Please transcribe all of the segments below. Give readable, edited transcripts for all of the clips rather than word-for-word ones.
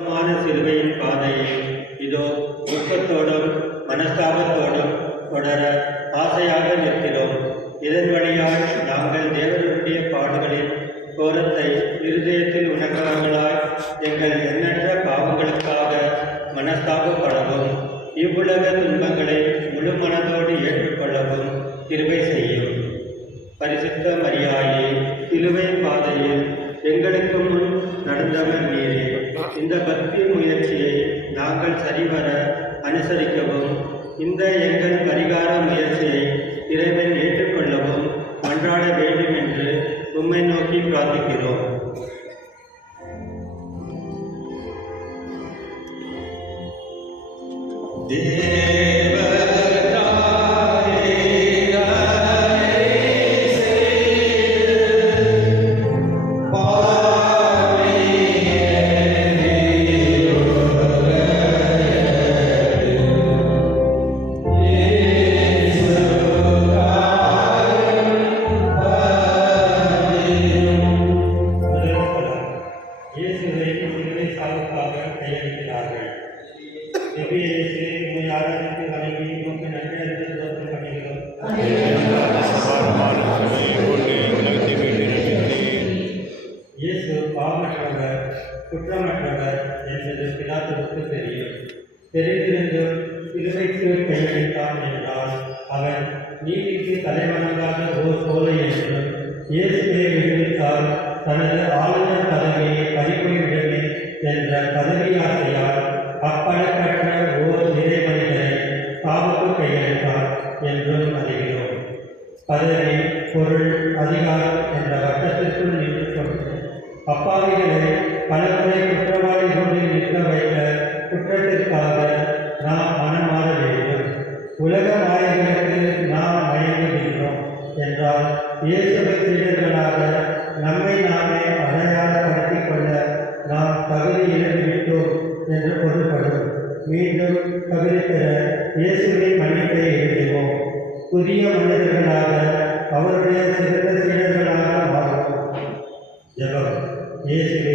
சிலுவையின் பாதையை இதோ துக்கத்தோடும் மனஸ்தாபத்தோடும் தொடர ஆசையாக நிற்கிறோம். இதன் வழியாய் நாங்கள் தேவனுடைய பாடுகளின் கோரத்தை இருதயத்தில் உணர்ந்தவர்களாய் எங்கள் எண்ணற்ற பாவங்களுக்காக மனஸ்தாபப்படவும் இவ்வுலக துன்பங்களை முழு மனதோடு ஏற்றுக்கொள்ளவும் கிருபை செய்யும். பரிசுத்த மரியாயே, சிலுவை பாதையில் எங்களுக்கு முன் நடந்தவர் நீரே. இந்த பக்தி முயற்சியை நாங்கள் சரிவர அனுசரிக்கவும் இந்த எங்கள் பரிகார முயற்சியை இறைவன் ஏற்றுக்கொள்ளவும் மன்றாட வேண்டும் என்று உம்மை நோக்கி பிரார்த்திக்கிறோம். இயேசு பாவமற்றவர், குற்றமற்றவர் என்பது பிலாத்துவுக்கு தெரியும். தெரிந்திருந்தும் சிலுவைக்கு கையளித்தான் என்றால் அவன் நீதிக்கு தலைவணங்காத ஓர் கோலை என்றும் இயேசுவை விடுவித்தால் தனது ஆளுநர் பதவியை பறிபோய்விடுமே என்ற பதவி ஆசையால் அப்பழக்கற்ற ஓர் இறைமனிதரை பாவக்கு கையளித்தார் என்றும் அறிகிறோம். பதவி, பொருள், அதிகாரம் என்ற வட்டத்திற்குள் நின்று கொண்டு அப்பாவிகளை பலமுறை குற்றவாளி கொண்டில் நிற்க வைத்த குற்றத்திற்காக நாம் மனமாற வேண்டும். உலக மாயங்களுக்கு நாம் மயங்குகின்றோம் என்றால் இயேசுவை சீடர்களாக நம்மை நாமே அடையாளப்படுத்திக் கொள்ள நாம் தகுதி இழந்துவிட்டோம் என்று பொருள்படும். மீண்டும் தகுதி பெற இயேசுவின் மன்னிப்பை எழுதுவோம். புதிய மனிதர்களாக அவருடைய சிறந்த சீடர்களாக மாறுவோம். ஜெபம். இயேசுவே,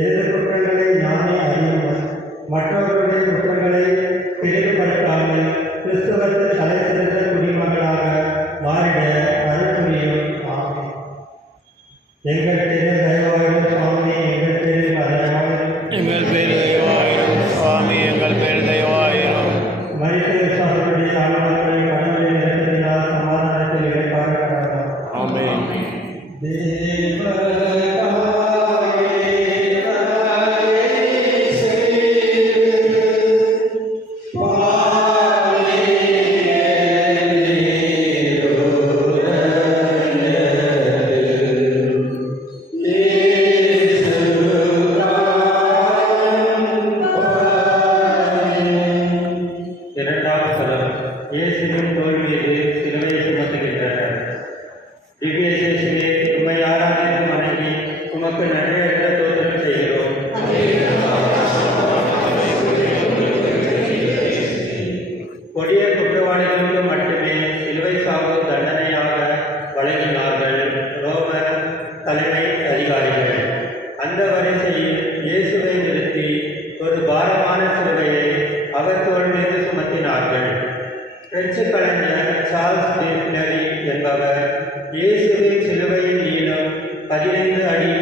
எனது குற்றங்களை நானே அறியுங்கள், மற்றவர்களுடைய குற்றங்களை பிரிவுபடுத்தாமல் கிறிஸ்துவத்தில் தலை சிறந்த குடிமகளாக மாறிட அருள் புரியும். ஆமென். எங்கள் பேரு தயவாயிரும் சுவாமி, எங்கள் பேரு தயவாயிரும், எங்கள் பேர் தயவாயிரும் சுவாமி, எங்கள் பேர் தயவாயிரும். மரித்த விசுவாசத்துடைய ஆன்மாக்களை கடவுளின் இரக்கத்தினால் சமாதானத்தில் இறைப்பாக கடந்தார். ஆமென். இரண்டாம் ஸ்தலம். இயேசுவின் தோள் மீது சிலுவையை சுமத்துகின்றனர். திவ்ய இயேசுவே, உம்மை ஆராதித்து வணங்கி உமக்கு நன்றியற்ற தோத்திரம் செய்கிறோம். கொடிய குற்றவாளிகளுக்கு மட்டுமே சிலுவை சாவு தண்டனையாக வழங்கினார்கள் ரோம தலைமை அதிகாரிகள். அந்த வரிசையில் இயேசுவை நிறுத்தி ஒரு பாரமான சிலுவையை அவர் தோள் மீது சுமத்தினார்கள். பிரெஞ்சு கலைஞர் சார்ல்ஸ் டி பினரி என்பவர் இயேசுவின் சிலுவையின் நீளம் 15 அடி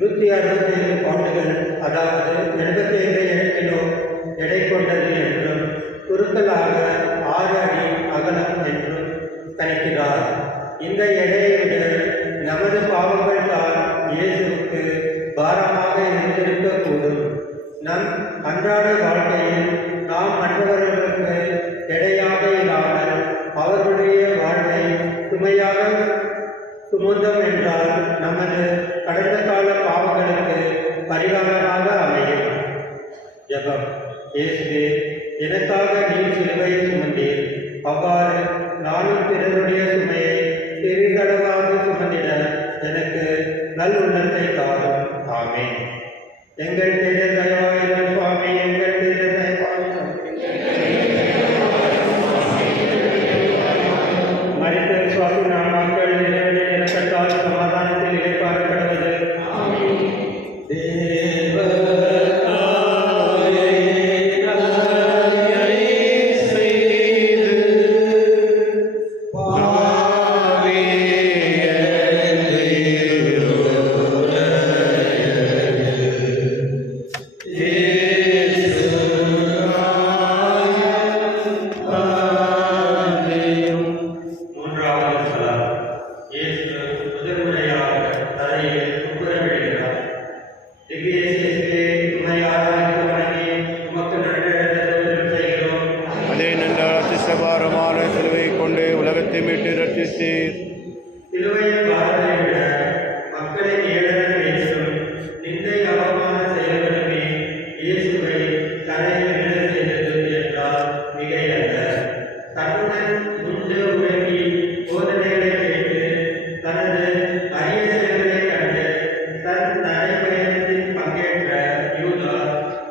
165 பவுண்டுகள், அதாவது 75 கிலோ எடை கொண்டது என்றும் குறுக்கலாக 6 அடி அகலம் என்றும் கணிக்கிறார். இந்த எடையை விட நமது பாவங்கள் தான் இயேசுவுக்கு பாரமாக இருந்திருக்கக்கூடும். நம் அன்றாட வாழ்க்கையில் நாம் மற்றவர்களுக்கு எடையாக இல்லாமல் அவர்களுடைய வாழ்வை சுமையாக சுமந்தோம் என்றால் நமது கடந்த கால பாவங்களுக்கு பரிகாரமாக அமையும். ஜெபம். இயேசுவே, எனக்காக நீர் சிலுவையை சுமந்தீர். அவ்வாறு நானும் பிறருடைய சுமையை பெரிதளவாக சுமந்திட எனக்கு நல் உள்ளத்தை தாரும். ஆமென். எங்கள் பேரு தயவாயிரும் சுவாமி, எங்கள் பேரு தயவாயிரும். மரித்த விசுவாசி நாமாக்கள் இறைவனின் இரக்கத்தால் சமாதானத்தில் இளைப்பாற கடவுது. தேவ மூன்றாவது சலாம். இயேசு முதன்முறையாக தரையில் குப்புறவிடுகிறார். திவ்ய இயேசுவே, உம்மை ஆராதித்து வணங்கி உமக்கு நன்றி ஸ்தோத்திரம் செய்கிறோம். அதே நல்ல அதிசபாரமான சிலுவை கொண்டு உலகத்தை மீட்டு ரட்சித்தீர். சிலுவையின் பாரத்தை விட மக்களின் ஏளனம் பேசும் நிந்தை அவமான செயல்களுமே இயேசுவை தரையில் விழ செய்தது என்றால் மிகையல்ல. தன்னுடன் உண்டு உறங்கி போதனைகளை கேட்டு தனது அரிய செயல்களை கண்டு தன் நடைபயணத்தில் பங்கேற்ற யூதா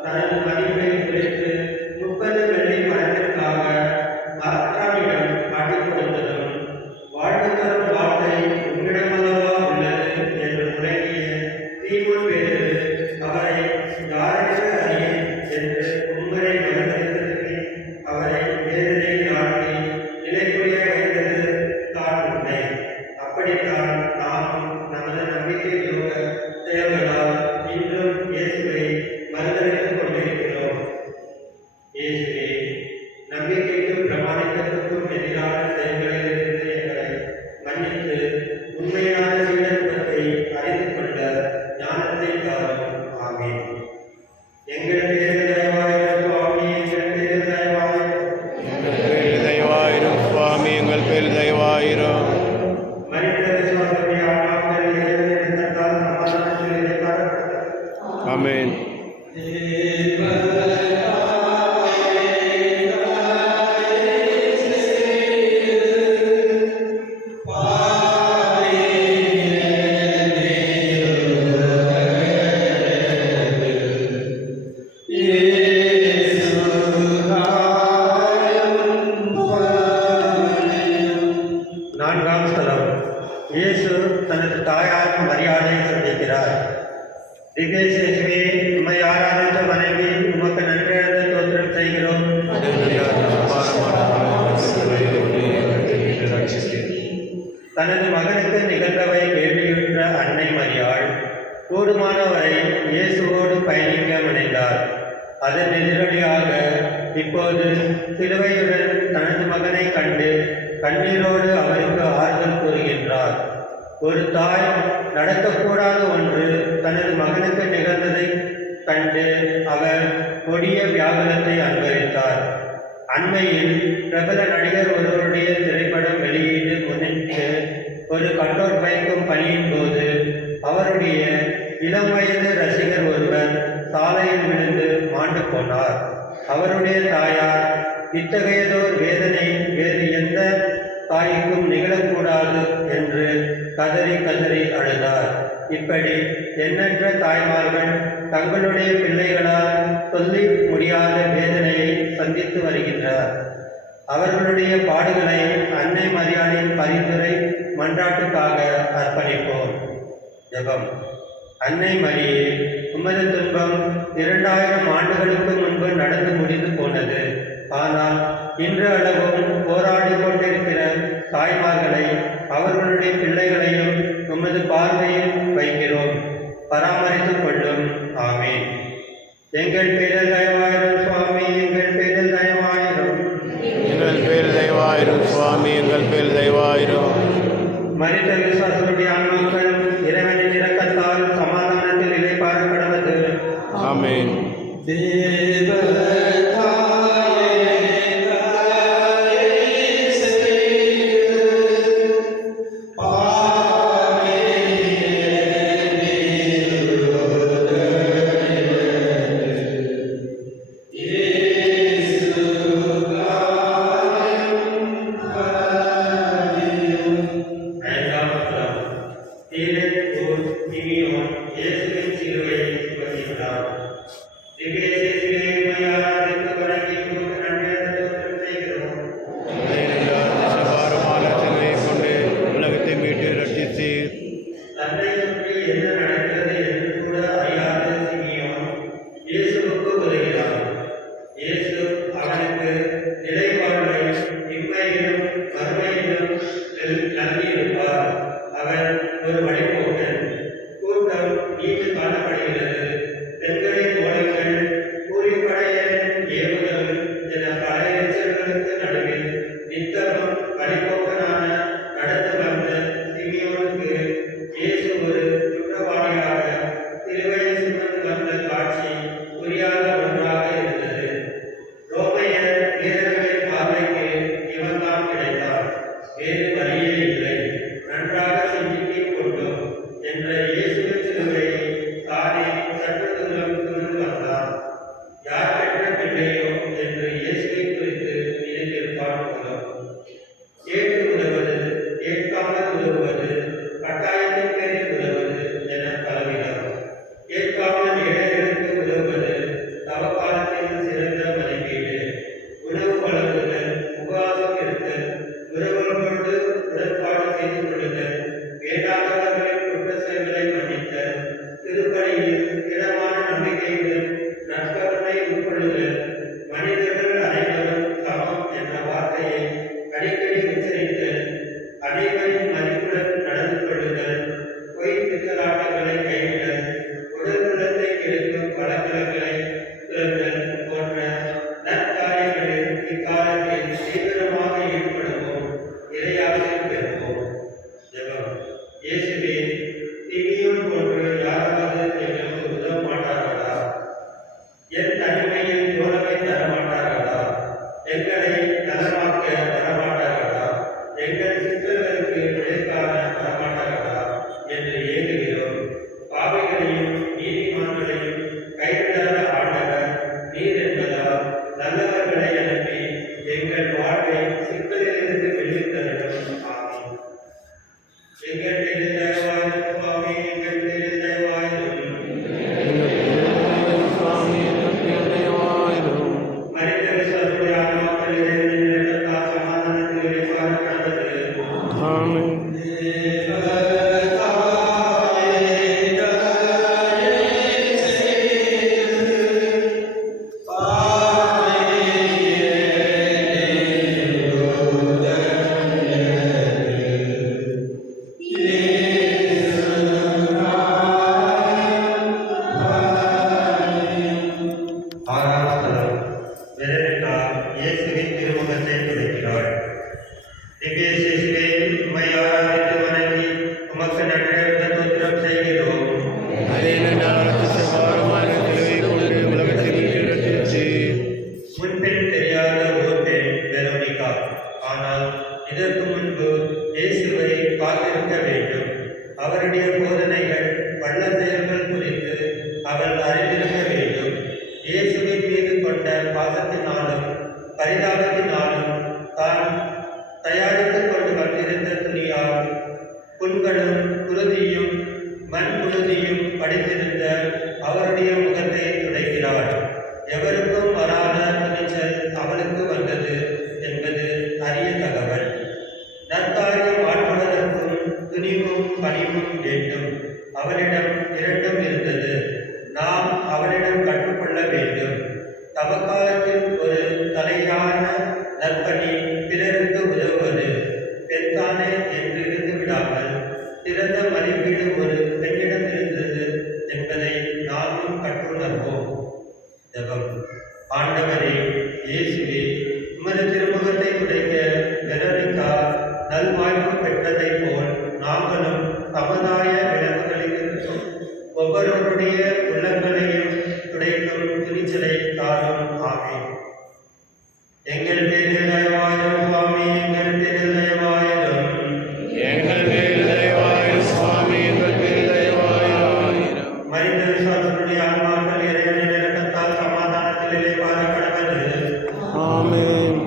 தனது மதிப்பை குறித்து 30 வெள்ளி பணத்திற்காக பர்த்ராமிடம் காட்டிக் கொடுத்ததும், வாழ்வு தரும் வார்த்தை உம்மிடமல்லவா உள்ளது என்று முழங்கிய சீமோன் பேதுரு அவரை யாரென்று அறியேன் என்று உம்முறை மறுதலித்ததுமே அவரை வேதனையில் ஆழ்த்தி நிலைக்குரிய வைத்தது தான் உண்மை. அப்படித்தான் நாமும் நமது நம்பிக்கை யோக செயல்களால் இன்றும் இயேசுவை மறுதலித்துக் கொண்டிருக்கிறோம். இயேசுவே, நம்பிக்கைக்கும் பிரமாணிக்கத்துக்கும் எதிரான செயல்களிலிருந்து எங்களை மன்னித்து உண்மையான சீடத்துவத்தை அறிந்து கொண்ட ஞானத்தை தாரும். ஆமென். எங்கள் பேரில் தயவாயிரும் சுவாமி, எங்கள் பேரில் தயவாயிரும். எங்கள் பேரில் தயவாயிரும் சுவாமி, எங்கள் பேரில் தயவாயிரும். மரித்த விசுவாசத்தை ஆன்மாக்கள் இறைவனின் இரத்தத்தால் சமாதானத்தில் இளைப்பாறப்படுகிறது. ஆமென். நான்காம் ஸ்தலம். இயேசு தனது தாயார் மரியாதையை சந்திக்கிறார். திவ்ய இயேசுவே, உம்மை ஆராதித்து வணங்கி உமக்கு நன்றி ஸ்தோத்திரம் செய்கிறோம். அதே நல்ல அதிசபாரமான சிலுவை கொண்டு உலகத்தை மீட்டு ரட்சித்தீர். தனது மகனுக்கு நிகழ்ந்தவை கேள்வியுற்ற அன்னை மரியாள் கூடுமானவரை இயேசுவோடு பயணிக்க முனைந்தார். அதன் எதிரொலியாக இப்போது சிலுவையுடன் தனது மகனை கண்டு கண்ணீரோடு அவருக்கு ஆறுதல் கூறுகின்றார். ஒரு தாய் நடக்கக்கூடாத ஒன்று தனது மகனுக்கு நிகழ்ந்ததை கண்டு அவர் கொடிய வியாகுலத்தை அனுபவித்தார். அண்மையில் பிரபல நடிகர் ஒருவருடைய திரைப்படம் வெளியீடு முன்னிட்டு ஒரு கட்டோட் வைக்கும் பணியின் போது அவருடைய இளம் வயது ரசிகர் ஒருவர் சாலையில் விழுந்து மாண்டு போனார். அவருடைய தாயார், இத்தகையதோர் வேதனை வேறு எந்த தாய்க்கும் நிகழக்கூடாது என்று கதறி கதறி அழுதார். இப்படி எண்ணற்ற தாய்மார்கள் தங்களுடைய பிள்ளைகளால் சொல்லி முடியாத வேதனையை சந்தித்து வருகின்றனர். அவர்களுடைய பாடுகளை அன்னை மரியாளின் பரிந்துரை மன்றாட்டுக்காக அர்ப்பணிப்போம். ஜெபம். அன்னை மரியே, உமது துன்பம் 2000 ஆண்டுகளுக்கு முன்பு நடந்து முடிந்து போனது. ஆனால் இன்று அளவும் போராடி கொண்டிருக்கிற தாய்மார்களை, அவர்களுடைய பிள்ளைகளையும் உமது பார்வையில் வைக்கிறோம். பராமரித்துக் கொள்ளும். ஆமென். எங்கள் பேரில் தயவாயிரும் சுவாமி, எங்கள் பேரில் தயவாயிரும். எங்கள் பேரில் தயவாயிரும் சுவாமி, எங்கள் பேரில் தயவாயிரும். மரித்த விசுவாசனுடைய ஆன்மாக்கள் இறைவனின் இரக்கத்தால் சமாதானத்தில் இளைப்பாற கடவது. ஆமென். அதே நல்ல அதிசபாரமான சிலுவை கொண்டு உலகத்தை மீட்டு ரட்சித்தீர். தன்னை சுற்றி என்ன நடக்கிறது என்று கூட அறியாத சிமியோன் இயேசுவுக்கு உதவினார். இயேசு அவனுக்கு நிலைப்பாடுகளையும் இம்மையிலும் மறுமையிலும் நல்கியிருப்பார். அவன் ஒரு வழிபோக்கன். கூட்டம் நீண்டு காணப்படுகிறது. பெண்களின் ஓலைகள் ஆறாம் ஸ்தலம் வெரோனிகா இயேசுவின் திருமுகத்தை துடைக்கிறாள். திவ்ய இயேசுவே, உம்மை ஆராதித்து வணங்கி உமக்கு நன்றியுள்ள ஸ்தோத்திரம் செய்கிறோம். முன்பின் தெரியாத ஓர் பெண் வெரோனிகா. ஆனால் இதற்கு முன்பு இயேசுவை பார்த்திருக்க வேண்டும். அவருடைய போதனைகள், வல்ல செயல்கள் குறித்து அவள் அறிந்திருக்க வேண்டும். இயேசுவின் மீது கொண்ட பாசத்தினாலும் பரிதாபத்தினாலும் தான் தயாரித்துக் கொண்டு வந்திருந்த துணியால் புண்களும் குருதியும் மண் புழுதியும் படித்திருந்த அவருடைய முகத்தை துடைக்கிறாள். எவருக்கும் வராத துணிச்சல் அவளுக்கு வந்தது என்பது அரிய தகவல். நற்காரியம் ஆற்றுவதற்கும் துணிவும் பணிவும் வேண்டும். அவளிடம் இரண்டும் இருந்தது. நாம் அவளிடம் கற்றுக்கொள்ள வேண்டும். தவக்காலத்தில் ஒரு தலையான நற்பணி பிறருக்கு உதவுவது. பெண்தானே என்று இருந்து விடாமல் சிறந்த மதிப்பீடு ஒரு பெண்ணிடம் இருந்தது என்பதை நாமும் கற்றுணர்வோம். ஜெபம். ஆண்டவரே இயேசுவே, உமது திருமுகத்தை துடைக்க வெரோனிகா நல்வாய்ப்பு பெற்றதைப் போல் நாங்களும் சமுதாய விளக்குகளிலிருந்தும் ஒவ்வொருவருடைய உள்ளங்களையும் துடைக்கும் துணிச்சலை தாரும். ஆமென். எங்கள் பேரில் தயவாயிரும் சுவாமி, எங்கள் பேரில் தயவாயிரும். மரித்த விசுவாசனுடைய ஆன்மாக்கள் இறைவனின் இரக்கத்தால் சமாதானத்தில் இளைப்பாற கடவது. ஆமென்.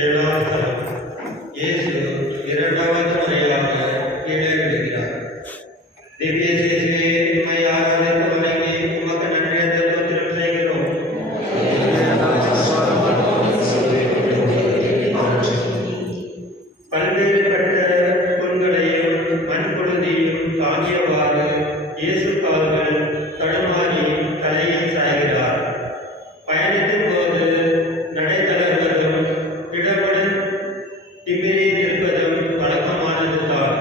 ஏழாம் ஸ்தலம் இயேசு இரண்டாவது முறையாக கீழே விழுகிறார். திவ்ய இயேசுவே, உம்மை ஆராதித்து வணங்கி உமக்கு நன்றியுள்ள ஸ்தோத்திரம் செய்கிறோம். பல்வேறுபட்ட புண்களையும் மண்புழுதியும் தாங்கியவாறு இயேசு கால்கள் தடுமாறி தலையில் சாய்கிறார். பயணத்தின் போது நடை தளர்வதும் இடமுடன் திமிரி நிற்பதும் வழக்கமானதுதான்.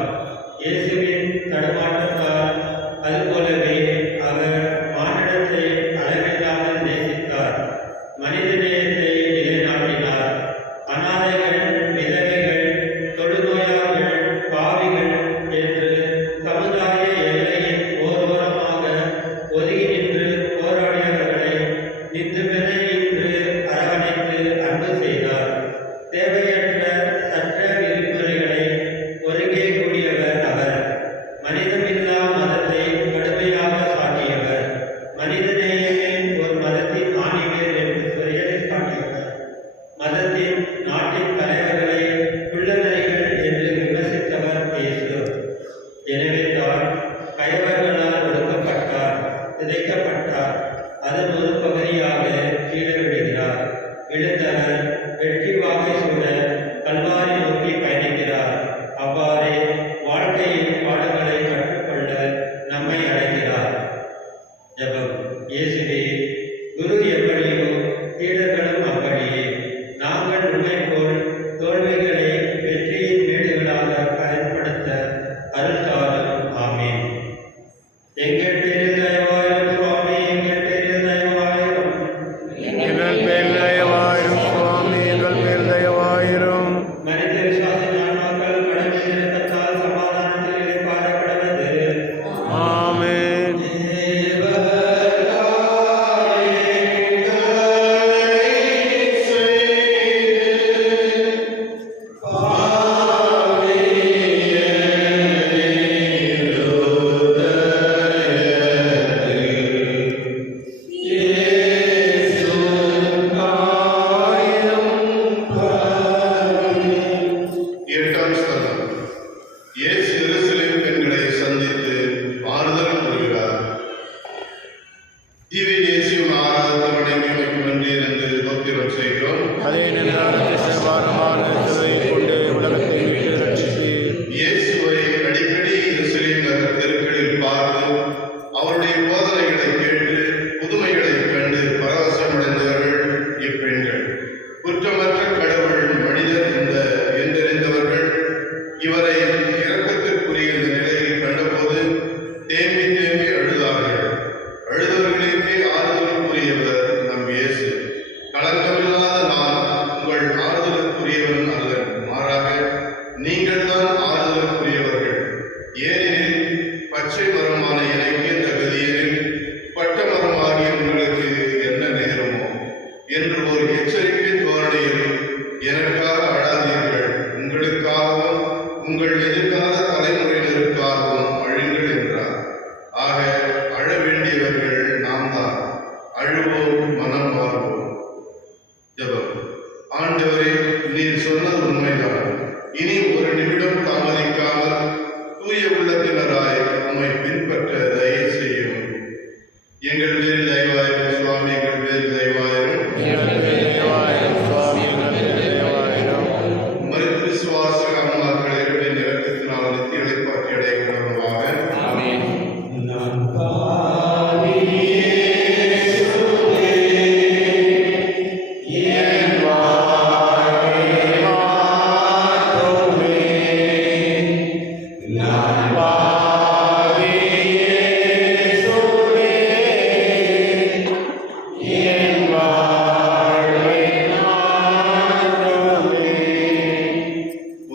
இயேசுவின் தடுமாற்றத்தால் அதுபோலவே அவர் மானிடத்தை அளவில்லாமல் நேசித்தார். மனித நேயத்தை நிலைநாட்டினார். அனாதைகள், விதவைகள், தொழுநோயாளர்கள், பாவிகள் என்று சமுதாய எல்லையின் ஓரோரமாக ஒதுங்கி நின்று போராடியவர்களை நின்றுமென இன்று அரவணைத்து அன்பு செய்தார். தேவையற்ற சட்ட விதிமுறைகளை ஒருங்கே கூடியவர் அவர். மனிதமில்லா மதத்தை கடுமையாக சாட்டியவர். மனிதநேயமே ஒரு மதத்தின் ஆணிவேர் என்று செயலில் காட்டியவர். மதத்தின் நாட்டின் தலைவர்களை குள்ளநரிகள் என்று விமர்சித்தவர் இயேசு. எனவே தான் கயவர்களால் ஒடுக்கப்பட்டார், சிதைக்கப்பட்டார். அதன் ஒரு பகுதியாக கீழே விழுகிறார். விழுந்தவர் வெற்றி வாகை சூட கல்வாரி நோக்கி பயணிக்கிறார். அவ்வாறே வாழ்க்கையின் பாடங்களை கற்றுக்கொள்ள நம்மை அழைக்கிறார். ஜெபம். இயேசுவே, குரு எப்படியோ சீடர்களும் அப்படியே. நாங்கள் உண்மை போல் தோல்விகளை வெற்றியின் மேடுகளாக பயன்படுத்த அருள் தாரும். ஆமென். எங்கள் பேரில் தயவாயிரும் சுவாமி, எங்கள் பேரில் தயவாயிரும். மரித்த விசுவாசின் ஆன்மாக்கள் கடவுளின் இரக்கத்தால் சமாதானத்தில் இளைப்பாற கடவது. ஆமென். எட்டாம் ஸ்தலம் இயேசு எருசலேம் பெண்களை சந்தித்து ஆறுதல் கூறுகிறார். திவ்ய இயேசுவின் ஆராதனை வணங்கி உமக்கு நன்றி என்று ஸ்தோத்திரம் செய்கிறோம். அதே நேரத்தில் கொண்டு உலகத்தை மீட்டு ரட்சிப்பீர். இயேசு ஏனெனில் பச்சை மரமான எனக்கு என்ற கதியனில் பட்ட மரமாகிய உங்களுக்கு என்ன நேருமோ என்று ஒரு எச்சரிக்கை தோரணையில் எனக்காக அழாதீர்கள், உங்களுக்காகவும் உங்கள் எதிர்கால தலைமுறையினருக்காகவும் அழுங்கள் என்றார். ஆக அழ வேண்டியவர்கள் நாம் தான். அழுவோம், மனம் வாழ்வோம். ஜெபம். ஆண்டவரே, நீர் சொன்னது உண்மைதான். இனி ஒரு நிமிடம் தாமதிக்காமல் தூய உள்ளத்தினராய் உம்மை பின்பற்ற தயவு செய்யும். எங்கள் பேரில் தயவாயிரும் சுவாமி, எங்கள் பேரில் தயவாயிரும். மரித்து விசுவாச அம்மாக்களை இரக்கத்தினால் நித்திய இளைப்பாற்றி அடைகிறவர்களாக.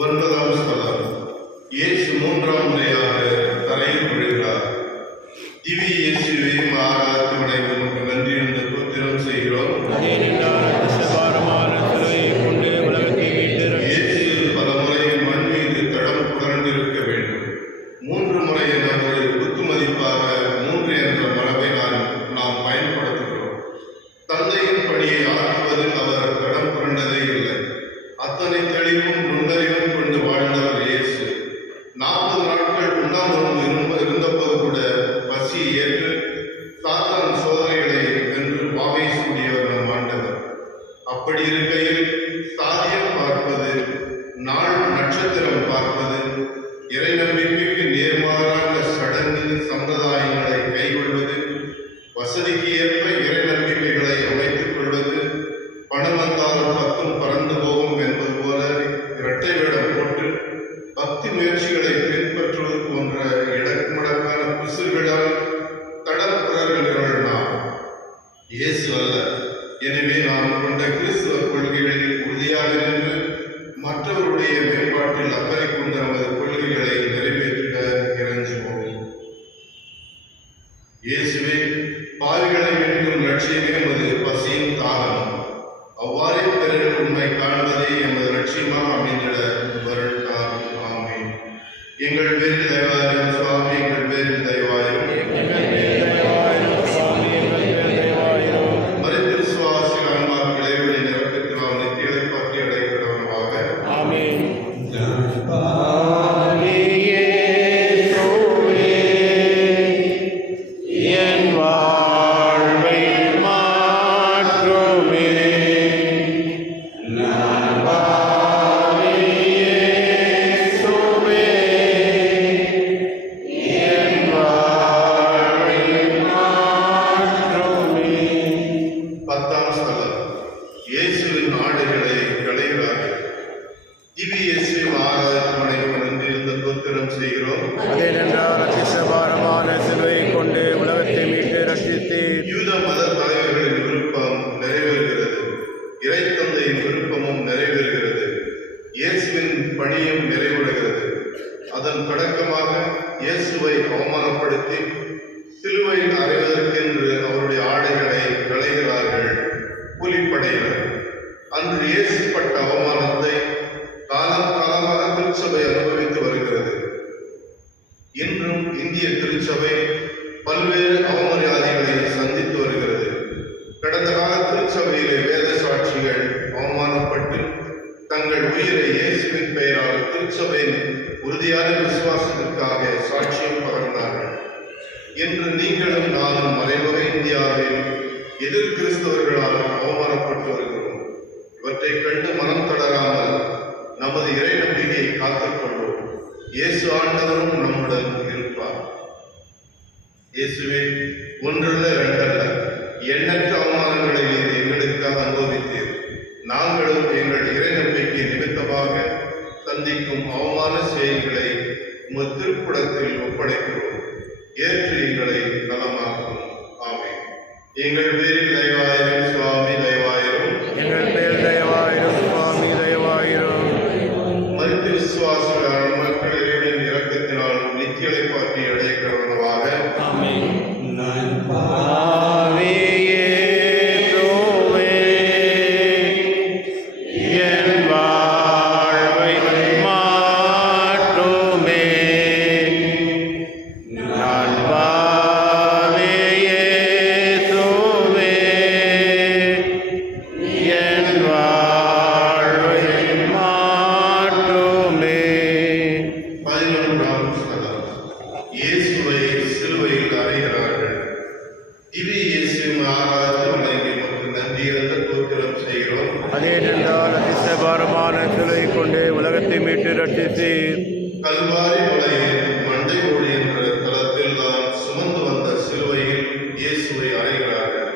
ஒன்பதாம் ஸ்தலம். இயேசு மூன்றாம் முறையாக தரையில் விழுகிறார். திவ்ய இயேசுவே, மாறாத்து வணங்கி உமக்கு நன்றி என்ற ஸ்தோத்திரம் செய்கிறோம். இயேசு பலமுறை மண் மீது தடம் புரண்டிருக்க வேண்டும். 3 முறை என்ற ஒரு குத்துமதிப்பாக 3 என்ற மரபை நாம் பயன்படுத்துகிறோம். தந்தையின் பணியை ஆற்றுவதில் அவர் தடம் புரண்டதே இல்லை. அத்தனை தெளிவும் நுண்ணறிவும் கொண்டு வாழ்ந்தவர் இயேசு. 40 நாட்கள் உண்ணாமல் இருந்தபோது கூட பசியை ஏற்று சாத்தான் சோதனைகளை வென்று வாகை சூடியவர் நம் ஆண்டவர். அப்படி இருக்கையில் சாதியம் பார்ப்பது, நாள் நட்சத்திரம் பார்ப்பது, இறை நம்பிக்கைக்கு நேர்மாறான சடங்கு சம்பிரதாயங்களை கைகொள்வது, வசதிக்கு ஏற்ப இறை நம்பிக்கைகளை அமைத்துக் கொள்வது, பணம் வந்தால் 10 பறந்து போகும் என்பது போல இரட்டை வேடம் போட்டு பக்தி முயற்சிகளை பின்பற்றுவது போன்ற இடக்குமடக்கான பிசுர்களால் தடப்புறர்கள் நாம். இயேசு அல்ல. எனவே நாம் கொண்ட கிறிஸ்துவ கொள்கைகளில் உறுதியாக நின்று மற்றவருடைய மேம்பாட்டில் அக்கறை கொண்ட நமது கொள்கைகளை நிறைவேற்றிட இறைஞ்சுவோம். இயேசுவே, பாவிகளை மீட்கும் லட்சியமே எமது பசியின் தாகம். அவ்வாறே பிறர் உண்மை காண்பதே எமது லட்சியமாக அமைந்திட வருட்டார். ஆமென். எங்கள் பேரில் தயவாயிரும் சுவாமி, எங்கள் பேரில் தயவாயிரும். மரித்து விசுவாசிகள் ஆன்மாக்கள் இறைவனின் இரக்கத்தினால் நித்திய இளைப்பாற்றி அடைகிறவர்களாக. பத்தாம் ஸ்தலம். இயேசுவின் ஆடைகளை களைகிறார்கள். திவ்ய இயேசுவை ஆராய்ச்சி வணங்கி நன்றி என்ற ஸ்தோத்திரம் செய்கிறோம். யூத மத தலைவர்களின் விருப்பம் நிறைவேறுகிறது. இறைத்தந்தையின் விருப்பமும் நிறைவேறுகிறது. இயேசுவின் பணியும் நிறைவுறுகிறது. அதன் தொடக்கமாக இயேசுவை அவமானப்படுத்தி சிலுவையில் அறைவதற்கென்று அவருடைய ஆடைகளை களைகிறார்கள் கூலிப்படையினர். அன்று இயேசுப்பட்ட அவமானத்தை காலம் காலமாக திருச்சபை அனுபவித்து வருகிறது. இன்றும் இந்திய திருச்சபை பல்வேறு அவமரியாதைகளை சந்தித்து வருகிறது. கடந்த கால திருச்சபையிலே வேத சாட்சிகள் அவமானப்பட்டு தங்கள் உயிரை இயேசுவின் பெயரால் திருச்சபையின் உறுதியான விசுவாசத்திற்காக சாட்சியம் பகர்ந்தார்கள். இன்று நீங்களும் நானும் மறைமுக இந்தியாவில் எதிர் கிறிஸ்தவர்களால் அவமானப்பட்டு வருகிறோம். இவற்றை கண்டு மனம் தளராமல் நமது இறை நம்பிக்கையை காத்துக்கொள்வோம். இயேசு ஆண்டவரும் நம்முடன் இருப்பார். இயேசுவே, ஒன்றல்ல இரண்டல்ல, எண்ணற்ற அவமானங்களை நீர் எங்களுக்காக அனுபவித்தீர். நாங்களும் எங்கள் இறை நம்பிக்கை நிமித்தமாக சந்திக்கும் அவமான செயல்களை உமது திருப்புடத்தில் ஒப்படைக்கிறோம். ஏற்று எங்களை நலமாக்கும். ஆமென். எங்கள் பேரில் தயவாயிரும் சுவாமி, தயவாயிரும். மரித்து விசுவாச மக்கள் இறைவனின் இரக்கத்தினால் நித்திய கல்வாரி மலையில் மண்டை ஓடு என்ற தளத்தில் தான் சுமந்து வந்த சிலுவையில் இயேசுவை அறைகிறார்கள்.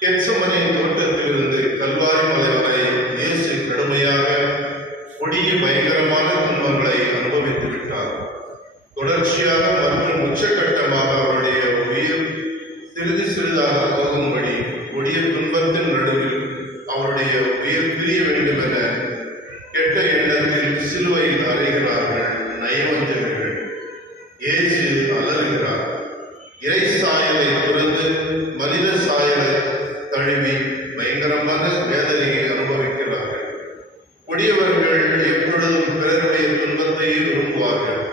கெத்செமனே தோட்டத்திலிருந்து கல்வாரி மலை வரை இயேசு கடுமையாக கொடிய பயங்கரமான துன்பங்களை அனுபவித்து விட்டார். தொடர்ச்சியாக மற்றும் உச்சகட்டமாக அவருடைய உயிர் சிறிது சிறிதாக போகும்படி கொடிய துன்பத்தின் நடுவில் அவருடைய உயிர் பிரிய வேண்டும் என கெட்ட எண்ணத்தில் சிலுவையில் அறைகிறார்கள் நயவஞ்சகர்கள். இயேசு அலறுகிறார். இறை சாயலை துறந்து மனித சாயலை தழுவி பயங்கரமான வேதனையை அனுபவிக்கிறார்கள். கொடியவர்கள் எப்பொழுதும் பிறருடைய துன்பத்தையே விரும்புவார்கள்.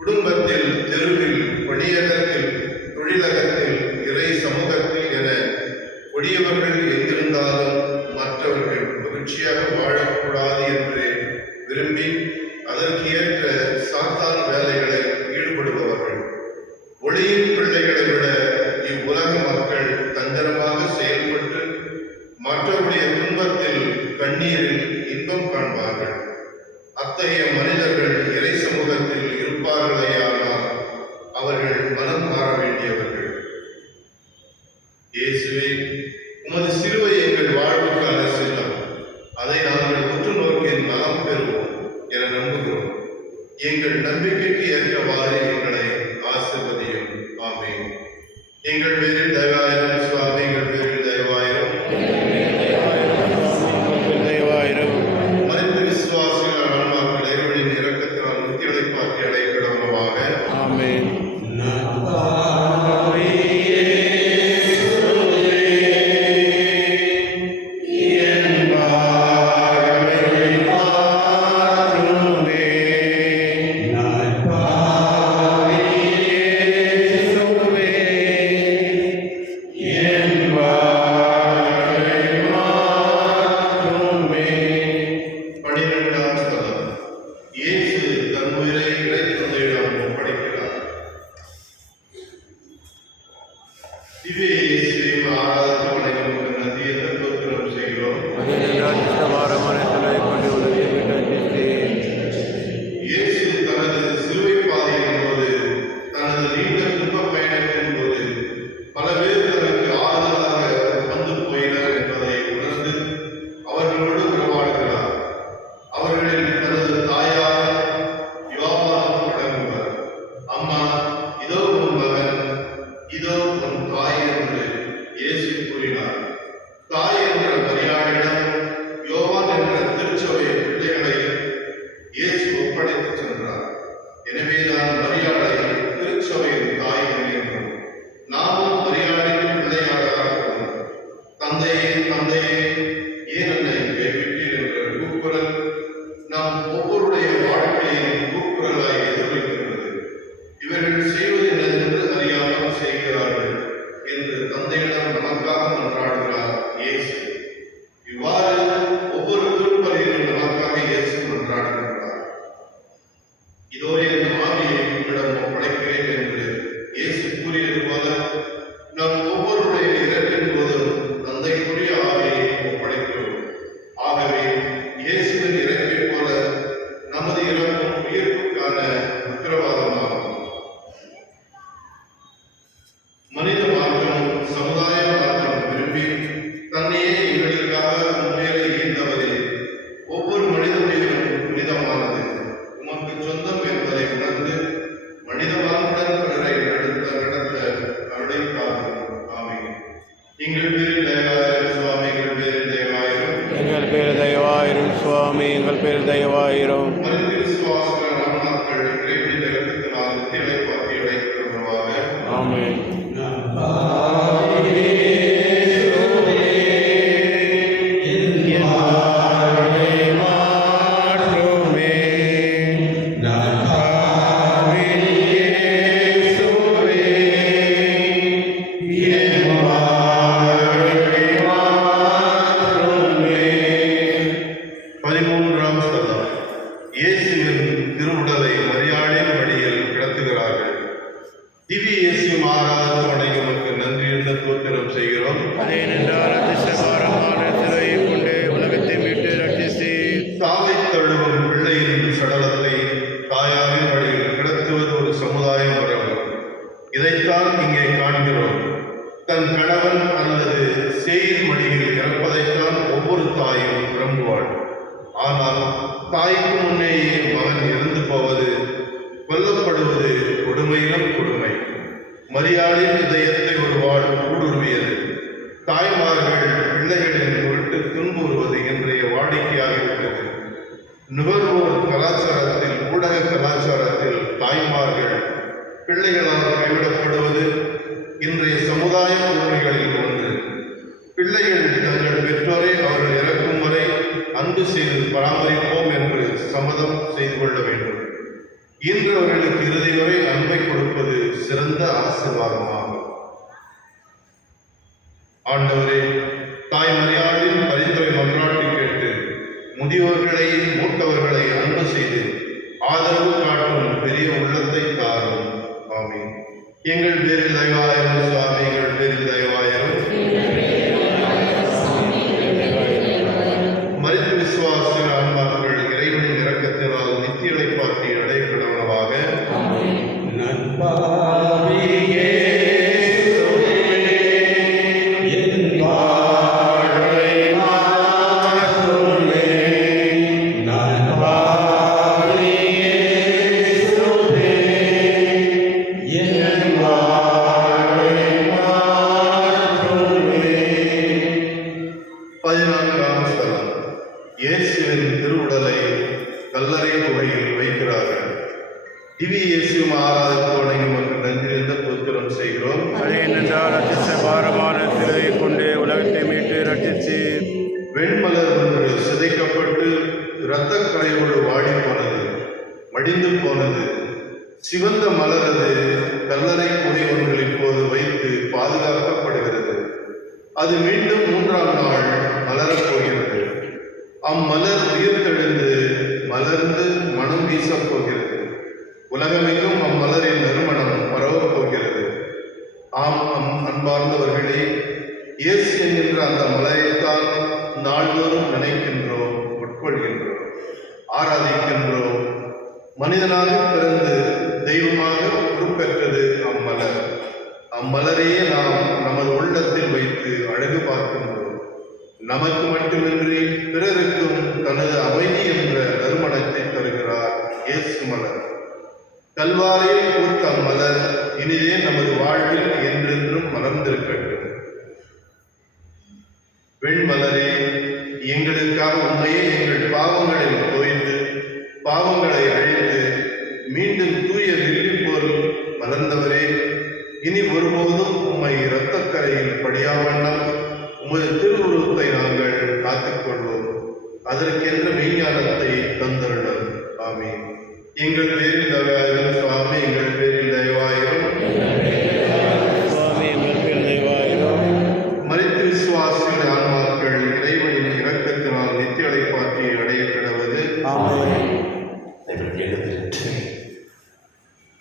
குடும்பத்தில், தெருவில், பணியகத்தில், தொழிலகத்தில், இறை சமூகத்தில் என கொடியவர்கள் எங்கிருந்தாலும் மற்றவர்கள் மகிழ்ச்சியாக வாழக்கூடாது என்று விரும்பி அதற்கு ஏற்ற சாத்தான் வேலைகளை ஈடுபடுபவர்கள். ஒளியின் பிள்ளைகளை விட இவ்வுலக மக்கள் தந்திரமாக செயல்பட்டு மற்றவருடைய துன்பத்தில் கண்ணீரில் இன்பம் காண்பார்கள். அத்தகைய மனிதர்கள் இறை சமூகத்தில் இருப்பார்களேயானால் அவர்கள் மனம் மாற வேண்டியவர்கள். இயேசுவே, உமது சிலுவை எங்கள் வாழ்வுக்கான சின்னம். அதை நாங்கள் உற்று நோக்கி நலம் பெறுவோம் என நம்புகிறோம். எங்கள் நம்பிக்கைக்கு ஏற்றவாறு எங்களை ஆசீர்வதியும். ஆமென். எங்கள் பேரில் தயவாயிரம் சுவாமி, எங்கள் பேரில் தயவாயிரம். மனித விசுவாசிகள் ஆன்மாக்கள் இறைவனின் இரக்கத்தினால் முத்திகளை பார்த்து அடைக்கடவனமாக. ஆமென். தாய்மடியில் கிடத்துவது ஒரு சமுதாய மரபு. இதைத்தான் இங்கே காண்கிறோம். தன் கணவன் அல்லது சேயின் மடியில் இறப்பதைத்தான் ஒவ்வொரு தாயும் விரும்புவாள். ஆனால் தாய்க்கு முன்னேயே மகன் இறந்து போவது, கொல்லப்படுவது கொடுமையிலும் கொடுமை. மரியாளின் இதயத்தை ஒரு வாழ் ஊடுருவியது. தாய்மார்கள் பிள்ளைகளின் பொருட்டு துன்புறுவது இன்றைய வாடிக்கையாகிவிட்டது. நுகர்வோர் கலாச்சாரத்தில், ஊடக கலாச்சாரத்தில் தாய்மார்கள் பிள்ளைகளால் கைவிடப்படுவது இன்றைய சமுதாய உரிமைகளில் ஒன்று. பிள்ளைகள் தங்கள் பெற்றோரை அவர்கள் இறக்கும் வரை அன்பு செய்து பராமரிப்போம் என்று சம்மதம் செய்து கொள்ள வேண்டும். இன்று அவர்களுக்கு இறுதி வரை அன்பை கொடுப்பது சிறந்த ஆசீர்வாதமாகும். ஆண்டவரே, தாய் மரியாதையின் பரிந்துரை மன்றாட்டி கேட்டு முதியோர்களை, மூத்தவர்களை அன்பு செய்து ஆதரவு காட்டும் பெரிய உள்ளத்தை தாரும். ஆமீன். எங்கள் பேரில் தயவாயிரம் சுவாமி, எங்கள் பேரில் தயவாயிரம். மரித்து விசுவாசிகள் ஆன்மாக்கள் இறைவனின் இரக்கத்தினால் நித்திய இளைப்பாற்றி அடையப்படுவனவாக. நண்பாவியே என் வாழ்வை மாற்றுமே. நண்பாவியே என் வாழ்வை மாற்றுமே. 14ஆம் ஸ்தலம். இயேசுவின் திருவுடலை கல்லறை குகையில் வைக்கிறார்கள். திவ்ய இயேசுவும் ஆராதத்தோடு நமக்கு நன்றியிருந்த புத்திரம் செய்கிறோம். என்றால் அத்திச பாரமான சிலுவை கொண்டு உலகத்தை மீட்டு ரட்சித்து வெண்மலர் ஒன்று சிதைக்கப்பட்டு இரத்தக் கரையோடு வாடி போனது, மடிந்து போனது. சிவந்த மலரது கல்லறை குகை ஒன்றில் இப்போது வைத்து பாதுகாக்கப்படுகிறது. அது மீண்டும் 3ஆம் நாள் மலரப் போகிறது. அம்மலர் உயிர்த்தெழுந்து மலர்ந்து மனம் வீசப் போகிறது. உலகமெங்கும் அம்மலரின் நறுமணம் பரவப் போகிறது. ஆம், அன்பார்ந்தவர்களே, இயேசு என்கின்ற அந்த மலரைத்தான் நாள்தோறும் நினைக்கின்றோம், உட்கொள்கின்றோம், ஆராதிக்கின்றோம். மனிதனாக பிறந்து தெய்வமாக பொறுப்பேற்றது அம்மலர். அம்மலரையே நாம் நமது உள்ளத்தில் வைத்து அழகு பார்க்கின்றோம். நமக்கு மட்டுமின்றி பிறருக்கும் தனது அமைதி என்ற நறுமணத்தை தருகிறார் இயேசு மலர். கல்வாரியில் பூத்த அம்மலர் இனிதே நமது வாழ்வில் என்றென்றும் மலர்ந்திருக்கட்டும். வெண்மலரே, எங்களுக்காக உண்மையே எங்கள் பாவங்களில் தோய்ந்து பாவங்களை அழித்து மீண்டும் தூய வெள்ளி போல் மலர்ந்தவரே, இனி ஒருபோதும் உம்மை இரத்தக்கரையில் படியாவண்ணம் உமது திருவுருவத்தை நாங்கள் காத்துக்கொள்வோம். அதற்கென்ற மெய்ஞானத்தை தந்தருளும். ஆமீன். எங்கள் பேரில் தயவாயிரம் சுவாமி, எங்கள் பேரில் தயவாயிரம். சுவாமி எங்கள் பேர் தெய்வாயிரம். மரித்து விசுவாசிகள் ஆன்மாக்கள் இறைவனின் இரக்கத்தினால் நித்திய இளைப்பாற்றி அடைய கிடவது.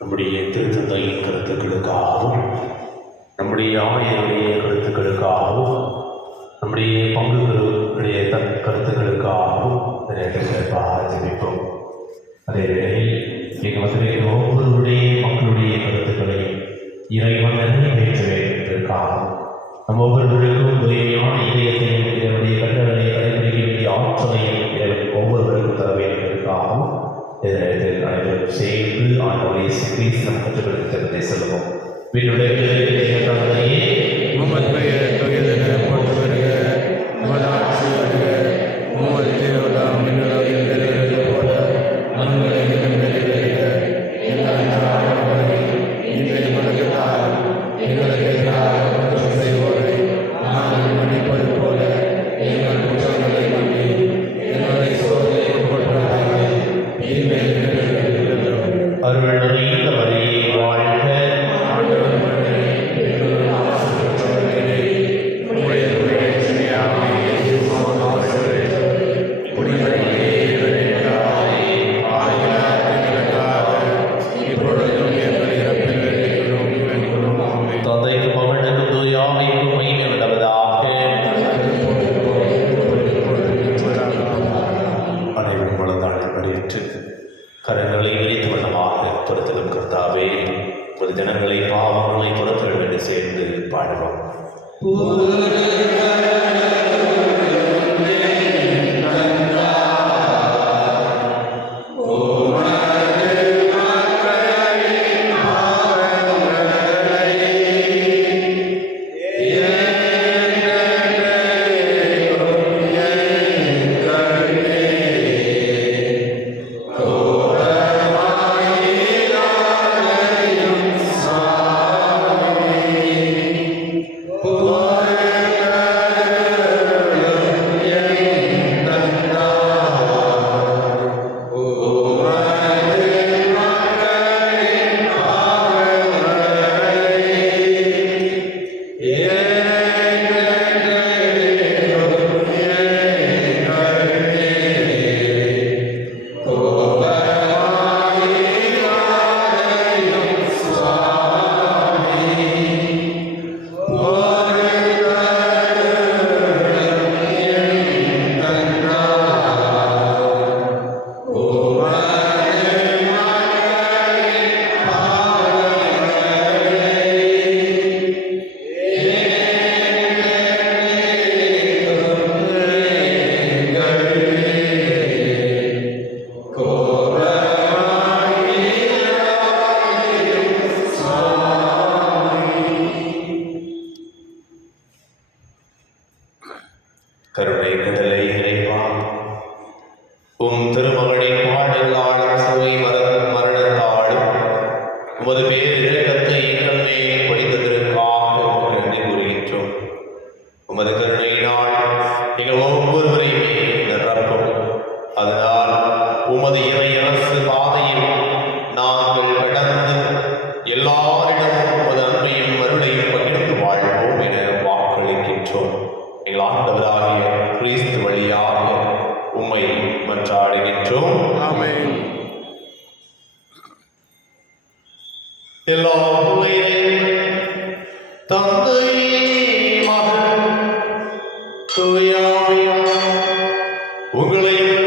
நம்முடைய திருத்தந்தையின் கருத்துக்களுக்காகவும், நம்முடைய ஆணையருடைய கருத்துக்களுக்காகவும், நம்முடைய பங்குகளுடைய கருத்துக்களுக்காகவும் ஜெபிப்போம். அதே வேளையில் நீங்கள் வந்திருக்கிற ஒவ்வொருடைய மக்களுடைய கருத்துக்களையும் இறைவன் நிறைவேற்ற வேண்டியதற்காகவும், நம்ம ஒவ்வொருவருக்கும் தூய்மையான இதயத்தையும் இதனுடைய கட்டளை கடைபிடிக்க வேண்டிய ஆற்றலையும் இறைவன் ஒவ்வொருவருக்கும் தர வேண்டியதற்காகவும் இதற்கு அனைவரும் சேர்ந்து ஆண்டவருடைய சிகிச்சை கற்றுக்கொடுத்து செல்வோம். வீட்டுடைய தந்தையே, உமது பெயர் தூயதென போற்று வருக. உமது ஆட்சி வருக. உமது திருவிழம் விண்ணுலகில் நிறைவேறுவது போல மண்ணுலகிலும் நிறைவேறுக. எங்கள் அன்றாட உணவை இன்றைய உலகத்தால் எங்களுக்கு எதிராக குற்றம் செய்வோரை நாங்கள் மன்னிப்பது போல எங்கள் குற்றங்களை மன்னி எங்களை சோதனைக்கு உட்படுத்தாமல் தீமையை நிறைவேற்றுகிறோம். அருள் நிறைந்த மரியே வாழ்க. ஆண்டவர் மன்னரே, எங்கள் ஆசீர்வதித்தவர்களே, துரத்திலும் கர்த்தாவே ஒரு ஜனங்களை பாவங்களை துரத்திலும் என்று சேர்ந்து பாடுவோம். கருணை கடலை இறைவா, உம் திருமகனின் பாடுகளாலும் சுவை மரணத்தாலும் உமது பேரிரக்கத்தை எங்கள் மேல் பொழிந்ததற்காக உமக்கு நன்றி கூறுகின்றோம். உமது கருணையினால் எங்கள் ஒவ்வொருவரையுமே நிரப்பும். அதனால் உமது இறை அரசு பாதையில் நாங்கள் கடந்து எல்லாரிடமும் உமது அன்பையும் அருளையும் பகிர்ந்து வாழ்வோம் என வாக்களிக்கின்றோம். எங்கள் ஆண்டவராகிய கிறிஸ்து வழியாக உம்மை மன்றாடுகின்றோம். ஆமென். எல்லாம் தந்தை மகன் தூய ஆவியார் உங்களையும்